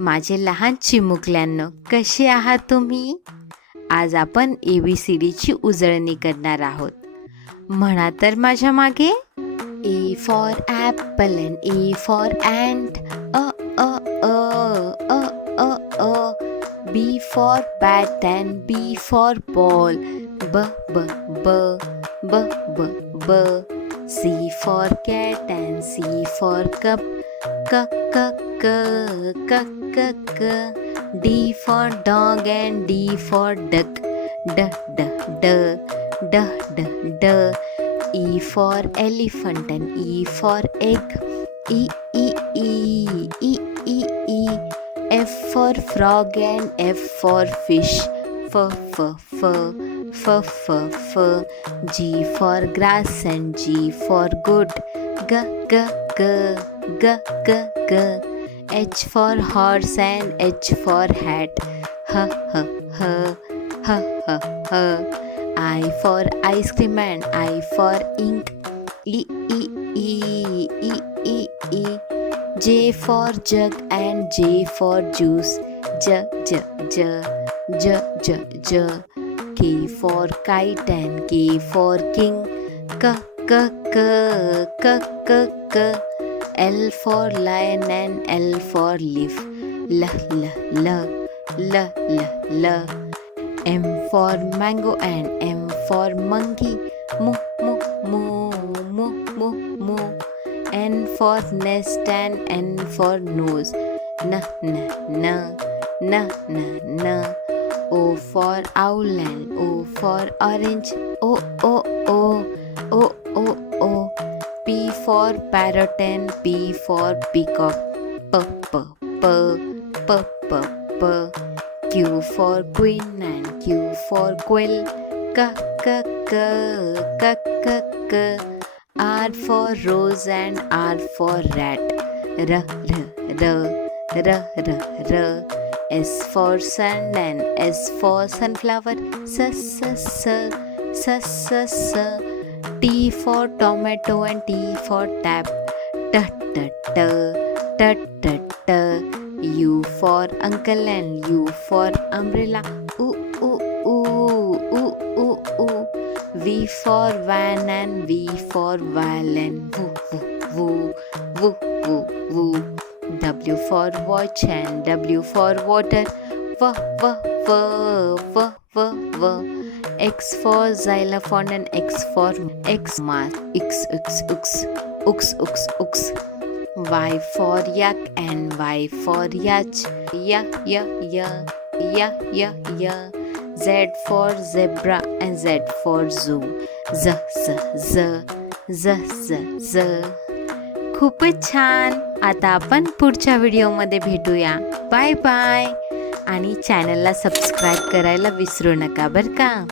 माझे लहान चिमुकल्यांनो, कसे आहात तुम्ही? आज आपण ABCDची उजळणी करणार आहोत. म्हणा तर माझ्या मागे. A for apple and A for ant. A a a a. B for bat and B for ball. B b b b b b. C for cat and C for cup. C c c c c c. D for dog and D for duck. D d d d d d. E for elephant and E for egg. E e e e e e. F for frog and F for fish. F f f f f f. G for grass and G for goat. G g g g g g. H for horse and H for hat. H h h h h h. I for ice cream and I for ink. E e e e e e. J for jug and J for juice. J j j j j j. K for kite and K for king. K k k k k k. L for lion and L for leaf. L l l l l l. M for mango and M for monkey. Mo mo mo mo mo mo. N for nest and N for nose. N n n n n n. O for owl and O for orange. O o o o o o. P for parrot and P for peacock. P p p p p p. Q for queen and Q for quill. K k k k k k. R for rose and R for rat. R r r r r r. S for sun and S for sunflower. S s s s s s. T for tomato and T for tap. T t t t t t. U for uncle and U for umbrella. U u u u u u. V for van and V for violin. Woo woo woo woo woo woo. W for watch and W for water. W w w w w w. X for xylophone and X for X mask. X x x x x x. Y for yak and Y for yacht. Ya ya ya ya ya ya. Z for zebra and Z for zoo. Z z z z z z. खूपच छान. आता आपण पुढच्या व्हिडिओमध्ये भेटूया. Bye bye. आणि चॅनलला subscribe करायला विसरू नका बरं का.